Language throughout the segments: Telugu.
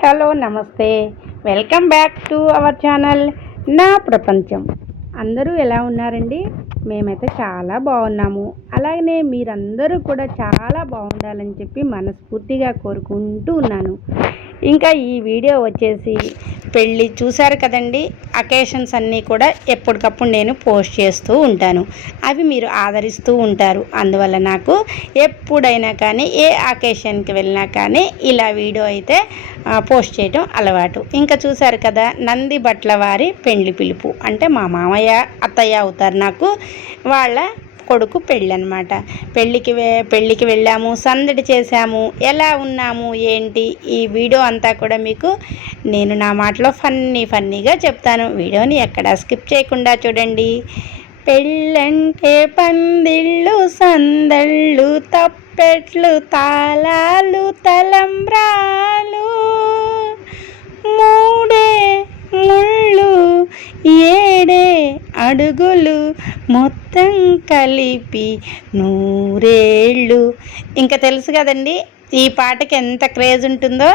హలో నమస్తే. Welcome back to our channel నా ప్రపంచం. అందరూ ఎలా ఉన్నారండి? మేమైతే చాలా బాగున్నాము. అలాగనే మీరందరూ కూడా చాలా బాగుండాలని చెప్పి మనస్ఫూర్తిగా కోరుకుంటూ ఉన్నాను. ఇంకా ఈ వీడియో వచ్చేసి పెళ్ళి చూశారు కదండి అకేషన్స్ అన్నీ కూడా ఎప్పటికప్పుడు నేను పోస్ట్ చేస్తూ ఉంటాను. అవి మీరు ఆదరిస్తూ ఉంటారు. అందువల్ల నాకు ఎప్పుడైనా కానీ ఏ అకేషన్కి వెళ్ళినా కానీ ఇలా వీడియో అయితే పోస్ట్ చేయడం అలవాటు. ఇంకా చూశారు కదా నంది బట్ల వారి పెండ్లి పిలుపు. అంటే మా మామయ్య అత్తయ్య అవుతారు నాకు. వాళ్ళ కొడుకు పెళ్ళి అనమాట పెళ్ళికి పెళ్ళికి వెళ్ళాము సందడి చేశాము ఎలా ఉన్నాము ఏంటి ఈ వీడియో అంతా కూడా మీకు నేను నా మాటలో ఫన్నీ ఫన్నీగా చెప్తాను. వీడియోని ఎక్కడ స్కిప్ చేయకుండా చూడండి. పెళ్ళంటే పందిళ్ళు సందళ్ళు తప్పెట్లు తాళాలు తలంబ్రాలు మూడే ముళ్ళు ఏడే అడుగులు మొత్తం కలిపి నూరేళ్ళు. ఇంకా తెలుసు కదండి ఈ పాటకి ఎంత క్రేజ్ ఉంటుందో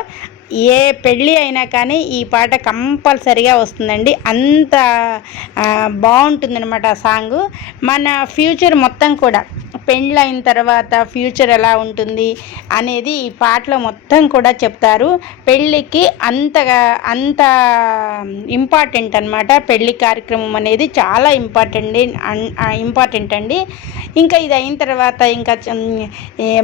ఏ పెళ్ళి అయినా కానీ ఈ పాట కంపల్సరిగా వస్తుందండి. అంత బాగుంటుందన్నమాట ఆ సాంగ్. మన ఫ్యూచర్ మొత్తం కూడా పెళ్ళైన తర్వాత ఫ్యూచర్ ఎలా ఉంటుంది అనేది ఈ పాటలో మొత్తం కూడా చెప్తారు. పెళ్ళికి అంతగా అంత ఇంపార్టెంట్ అనమాట పెళ్ళి కార్యక్రమం అనేది చాలా ఇంపార్టెంట్ ఇంపార్టెంట్ అండి. ఇంకా ఇది అయిన తర్వాత ఇంకా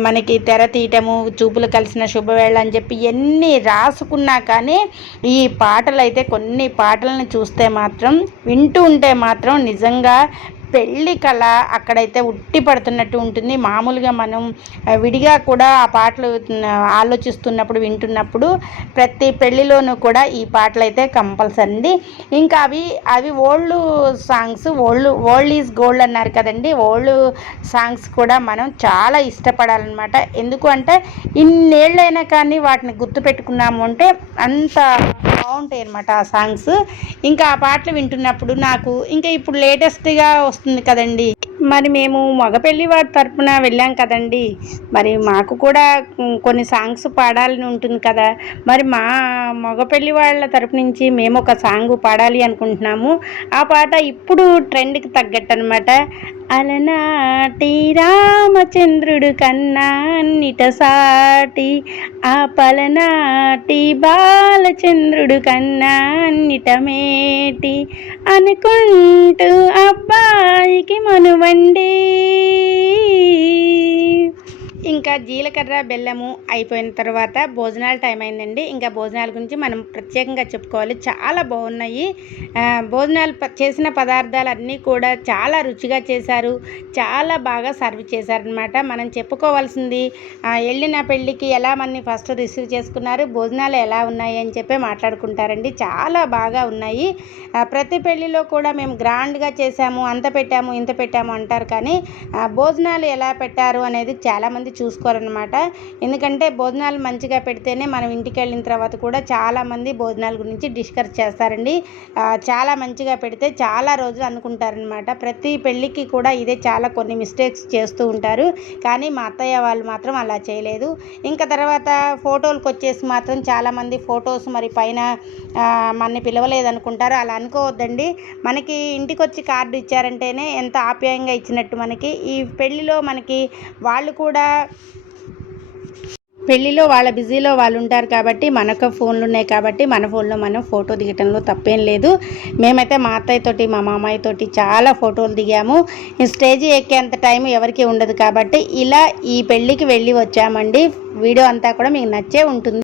మనకి తెర తీయటము చూపులు కలిసిన శుభవేళ అని చెప్పి ఎన్ని రాసుకున్నా కానీ ఈ పాటలు అయితే కొన్ని పాటలను చూస్తే మాత్రం వింటూ ఉంటే మాత్రం నిజంగా పెళ్ళి కళ అక్కడైతే ఉట్టి పడుతున్నట్టు ఉంటుంది. మామూలుగా మనం విడిగా కూడా ఆ పాటలు ఆలోచిస్తున్నప్పుడు వింటున్నప్పుడు ప్రతి పెళ్ళిలోనూ కూడా ఈ పాటలు అయితే కంపల్సరీ. ఇంకా అవి అవి old songs old old is gold అన్నారు కదండి. ఓల్డ్ సాంగ్స్ కూడా మనం చాలా ఇష్టపడాలన్నమాట. ఎందుకు అంటే ఇన్నేళ్ళైనా కానీ వాటిని గుర్తుపెట్టుకున్నాము అంటే అంత బాగుంటాయి అనమాట ఆ సాంగ్స్. ఇంకా ఆ పాటలు వింటున్నప్పుడు నాకు ఇంకా ఇప్పుడు లేటెస్ట్గా వస్తుంది కదండి. మరి మేము మగపెళ్ళి వాడి తరపున వెళ్ళాం కదండి. మరి మాకు కూడా కొన్ని సాంగ్స్ పాడాలని ఉంటుంది కదా. మరి మా మగపెళ్ళి వాళ్ళ తరపు నుంచి మేము ఒక సాంగ్ పాడాలి అనుకుంటున్నాము. ఆ పాట ఇప్పుడు ట్రెండ్కి తగ్గట్టు అనమాట అలనాటి రామచంద్రుడు కన్నా అన్నిట సాటి ఆ పలనాటి బాలచంద్రుడు కన్నా అన్నిట మేటి. అనుకుంటూ అబ్బాయికి మనువండి. ఇంకా జీలకర్ర బెల్లము అయిపోయిన తర్వాత భోజనాల టైం అయిందండి. ఇంకా భోజనాల గురించి మనం ప్రత్యేకంగా చెప్పుకోవాలి. చాలా బాగున్నాయి. భోజనాలు చేసిన పదార్థాలు అన్నీ కూడా చాలా రుచిగా చేశారు. చాలా బాగా సర్వ్ చేశారనమాట మనం చెప్పుకోవాల్సింది వెళ్ళిన పెళ్ళికి ఎలా మనని ఫస్ట్ రిసీవ్ చేసుకున్నారు భోజనాలు ఎలా ఉన్నాయి అని చెప్పి మాట్లాడుకుంటారండి. చాలా బాగా ఉన్నాయి. ప్రతి పెళ్ళిలో కూడా మేము గ్రాండ్గా చేసాము అంత పెట్టాము ఇంత పెట్టాము అంటారు కానీ భోజనాలు ఎలా పెట్టారు అనేది చాలామంది చూ చూసుకోరనమాట ఎందుకంటే భోజనాలు మంచిగా పెడితేనే మనం ఇంటికి వెళ్ళిన తర్వాత కూడా చాలామంది భోజనాల గురించి డిస్కస్ చేస్తారండి. చాలా మంచిగా పెడితే చాలా రోజులు అనుకుంటారనమాట ప్రతి పెళ్ళికి కూడా ఇదే చాలా కొన్ని మిస్టేక్స్ చేస్తూ ఉంటారు. కానీ మా అత్తయ్య వాళ్ళు మాత్రం అలా చేయలేదు. ఇంకా తర్వాత ఫోటోలకు వచ్చేసి మాత్రం చాలామంది ఫొటోస్ మరి పైన మనని పిలవలేదు అనుకుంటారు అలా అనుకోవద్దండి. మనకి ఇంటికి వచ్చి కార్డు ఇచ్చారంటేనే ఎంత ఆప్యాయంగా ఇచ్చినట్టు మనకి. ఈ పెళ్ళిలో మనకి వాళ్ళు కూడా పెళ్ళిలో వాళ్ళ బిజీలో వాళ్ళు ఉంటారు కాబట్టి మనకు ఫోన్లు ఉన్నాయి కాబట్టి మన ఫోన్లో మనం ఫోటో దిగటంలో తప్పేం లేదు. మేమైతే మా అత్తయ్యతోటి మా మామయ్యతోటి చాలా ఫోటోలు దిగాము. స్టేజ్ ఎక్కేంత టైం ఎవరికి ఉండదు కాబట్టి ఇలా ఈ పెళ్ళికి వెళ్ళి వచ్చామండి. వీడియో అంతా కూడా మీకు నచ్చే ఉంటుంది.